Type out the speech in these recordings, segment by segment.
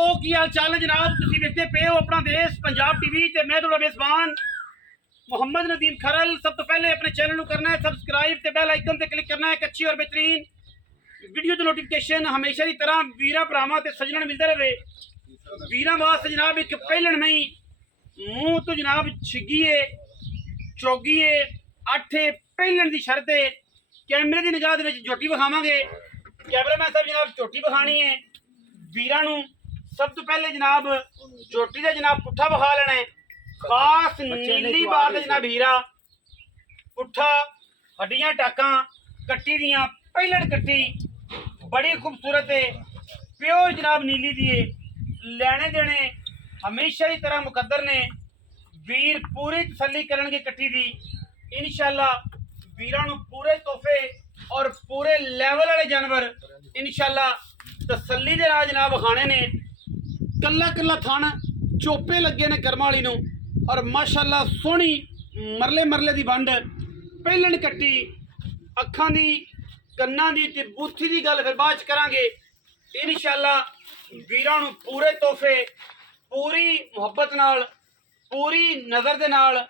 ਉਹ ਕੀ ਹਾਲ ਚਾਲ ਹੈ ਜਨਾਬ। ਤੁਸੀਂ ਵੇਖਦੇ ਪਏ ਹੋ ਆਪਣਾ ਦੇਸ਼ ਪੰਜਾਬ ਟੀਵੀ ਤੇ ਮੈਂ ਤੁਹਾਡਾ ਮੇਜ਼ਬਾਨ मोहम्मद नदीम खरल। सब तो पहले अपने चैनल को करना है सबसक्राइब ते बेल आइकन ते क्लिक करना है। एक अच्छी और बेहतरीन वीडियो तो नोटिफिकेशन हमेशा की तरह वीरा भरावां ते सज्जणा मिलते रहे। वीरा वास्ते जनाब एक पहलन नहीं मूँह तो जनाब छिगीए चौगीए अठे पहलन की शर्त है। कैमरे की निगाह दे विच झोटी विखावांगे। कैमरामैन साहब जनाब झोटी विखानी है वीरा नूं। सब तो पहले जनाब झोटी का जनाब पुट्ठा विखा लेना है। खास नीली बात है जनाब हीरा पुट्ठा हड्डियां टाकां कट्टी दियां पहलड़ कट्टी बड़ी खूबसूरत है प्योर जनाब नीली दी है। लेने देने हमेशा की तरह मुकद्दर ने वीर पूरी तसल्ली करनगे कट्टी दी इंशाअल्लाह। वीरां नूं पूरे तोहफे और पूरे लैवल वाले जानवर इंशाअल्लाह तसल्ली दे नाल जनाब खाने ने। कल्ला कल्ला थन चोपे लगे ने कर्म वाली नूं और माशाअल्लाह सोहनी मरले मरले दी वंड पहलन कट्टी अखां दी कन्नां दी ते बूथी दी गल फिर बाद च करांगे इंशाअल्लाह। वीरां नूं पूरे तोहफे पूरी मुहब्बत नाल पूरी नज़र दे नाल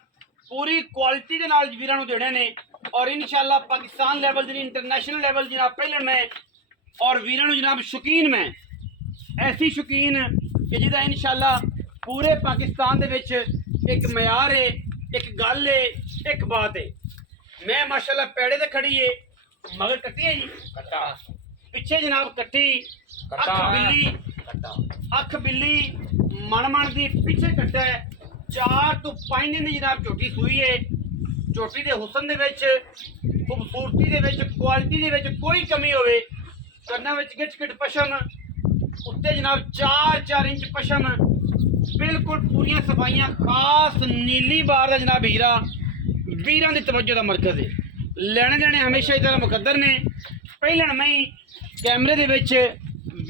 पूरी क्वालिटी दे नाल वीरां नूं देने ने और इंशाअल्लाह पाकिस्तान लैवल दी इंटरनेशनल लैवल जनाब पहलन में और वीरां नूं जनाब शौकीन में ऐसी शौकीन कि जिहदा इंशाअल्लाह पूरे पाकिस्तान दे विच एक मयार है एक गल है एक बात है। मैं माशाअल्लाह पैड़े ते खड़ी है मगर कट्टी है जी कट्टा पिछे जनाब कट्टी अख बिल्ली मन मन दी पिछे कट्टा है 4 तो 5 दिन दी जनाब झोटी सूई है। झोटी दे हुसन दे विच खूबसूरती दे विच क्वालिटी दे विच कोई कमी होवे कन्ना विच गिट गिट पशम उत्ते जनाब 4-4 इंच पशम बिल्कुल पूरियां सफाइयां खास नीली बार का जनाब हीरा वीरां दी तवज्जो का मरकज है। लेने देने हमेशा की तरह मुकद्दर ने पहलन मई कैमरे दे विच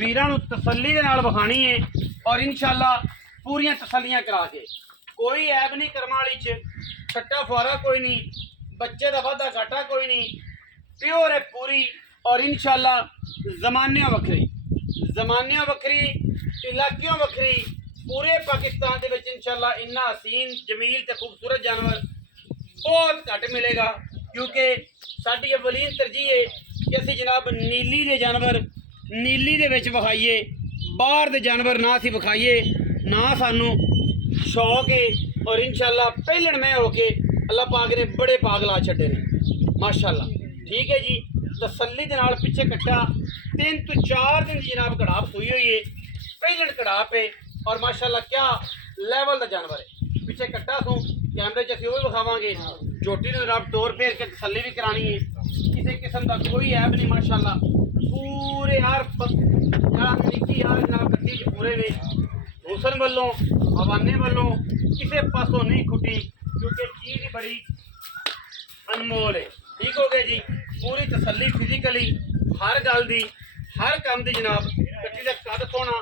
वीरां नूं तसल्ली दे नाल विखानी है और इंशाअल्लाह पूरियां तसल्लियां करा के कोई ऐब नहीं कर्म वाली च छट्टा फुआरा कोई नहीं बच्चे का वाधा घाटा कोई नहीं प्योर है पूरी और इंशाअल्लाह जमानियां वखरी इलाकियों वखरी पूरे पाकिस्तान दे विच इंशाअल्लाह इन्ना हसीन जमील ते खूबसूरत जानवर बहुत घट मिलेगा क्योंकि साडी अवलीन तरजीह है कि असीं जनाब नीली दे जानवर नीली दे विच विखाइए बाहर दे जानवर ना असीं विखाइए ना सानू शौक है और इंशाअल्लाह पहलन में होके अल्लाह पाक ने बड़े पाक ला छड्डे ने माशाअल्लाह। ठीक है जी तसल्ली दे नाल पिछे कट्टा 3 तो 4 दिन जनाब कड़ाप सूई हुई है पहलन कड़ाप है और माशाअल्लाह क्या लेवल का जानवर है। पिछे कट्टा सूं कैमरे च असीं वो भी विखावांगे झोटी नूं रब तोड़ फेर के तसल्ली भी करानी है किसी किस्म का कोई ऐब नहीं माशाअल्लाह पूरे हर निक्की हर जनाब कट्टी च पूरे ने हुसन वालों हवाने वालों किसी पासों नहीं खुटी क्योंकि चीज़ ही बड़ी अनमोल है। ठीक हो गया जी पूरी तसल्ली फिजिकली हर गल दी हर काम दी जनाब कट्टी का कद सोना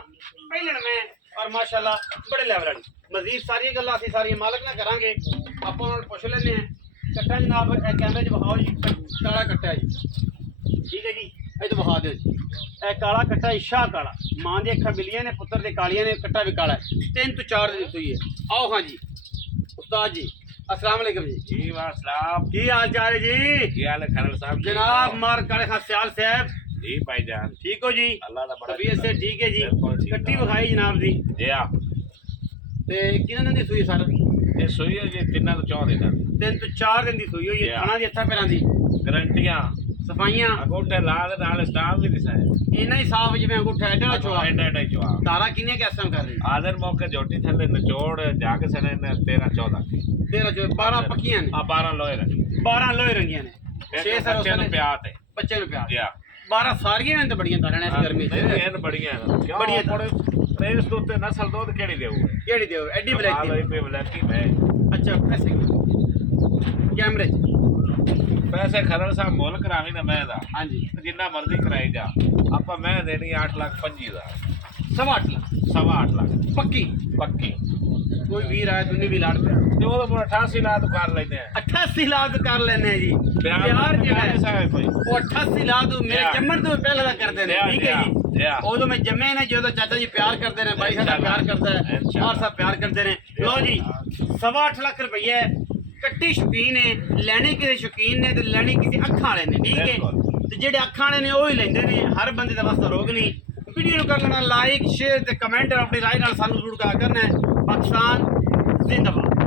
पहलन में और माशाअल्लाह बड़े लेवल वाली मजीद सारी गल्लां असीं सारियां मालक ना करांगे आपां नाल पुछ लैंदे हैं। कट्टा जनाब कैमरे च विखाओ जी काला कट्टा है जी। ठीक है जी ये तो विखा दो जी ए काला कट्टा है शाह काला मां दी अखां बिल्लियां ने पुत्र दे कालियां ने कट्टा भी काला है 3 तो 4 दिन सूई है। आओ हाँ जी उस्ताद जी अस्सलाम वालेकुम जी। जी वालेकुम की हाल चाल है जी? की हाल है खरल साहब? जनाब मार काले खां सियाल साहब जी भाईजान ठीक हो जी? अल्लाह दा बड़ा तबीयत से ठीक है जी? बिल्कुल ठीक कट्टी ठाक। विखाई जनाब दी जी आ ते किन्ने दिन दी सूई सर? ये सुई है जी 3 तो 4 दिन 3 तो 4 दिन दी सूई हुई है। Yeah. खाना दी अच्छा पैरां दी गारंटियां सफाइयां अगोटे लाल नाल स्टाफ भी दिसाए इन्ना ही साफ जिवें अंगूठा एडा चोआ एडा एडा चुआ तारा किन्ने कैसम कर रही आदर मौके जोटी थले निचोड़ जाके सने 13 14 की 13 जो 12 पक्कियां ने आ 12 लोहे रखी 12 लोहे रंगियां ने 6 सर बच्चे नु प्यात है बच्चे नु प्यार जी आ 12 सारियां ने तो बड़ियां तारा ने इस गर्मी च ये बढ़िया है क्यों बढ़िया बड़े रेस तो ते नस्ल दूध केड़ी देऊ केड़ी देओ एडी हाल ब्लैक पे ब्लैकी में अच्छा पैसे कैमरे पैसे खरल साहब मुल करावी ना मैं दा हाँ जी जिन्ना मर्जी कराई जा आपा मैं देनी 8,25,000 8.5 लाख 8.5 लाख पक्की पक्की कोई वीर आया दुनी भी लाड़ पे जो तो 88 लाख कर लेते हैं 88 लाख कर लेने हैं जी प्यार जो है साहब कोई वो 88 लाख मेरे प्यार। जम्मन तो पहले का कर देने प्यार, ठीक है जी ਉਦੋਂ ਮੈਂ ਜੰਮੇ ਨੇ ਜਦੋਂ ਚਾਚਾ ਜੀ ਪਿਆਰ ਕਰਦੇ ਨੇ ਬਾਈ ਸਾਡਾ ਪਿਆਰ ਕਰਦਾ ਹੈ ਔਰ ਸਭ ਪਿਆਰ ਕਰਦੇ ਨੇ ਲੋ ਜੀ 8.5 ਲੱਖ ਰੁਪਏ ਕੱਟੀ ਸ਼ੌਕੀਨ ਹੈ ਲੈਣੇ ਕਿਸੇ ਸ਼ੌਕੀਨ ਨੇ ਤੇ ਲੈਣੀ ਕਿਸੇ ਅੱਖਾਂ ਵਾਲੇ ਨੇ ਠੀਕ ਹੈ ਤੇ ਜਿਹੜੇ ਅੱਖਾਂ ਵਾਲੇ ਨੇ ਉਹ ਹੀ ਲੈਂਦੇ ਨੇ ਹਰ ਬੰਦੇ ਦਾ ਵਾਸਤਾ ਰੋਗ ਨਹੀਂ ਵੀਡੀਓ ਨੂੰ ਕਰ ਲੈਣਾ ਲਾਈਕ ਸ਼ੇਅਰ ਤੇ ਕਮੈਂਟ ਆਪਣੀ ਰਾਏ ਨਾਲ ਸਾਨੂੰ ਜ਼ਰੂਰ ਕਰਨਾ ਹੈ ਪਾਕਿਸਤਾਨ ਜ਼ਿੰਦਾਬਾਦ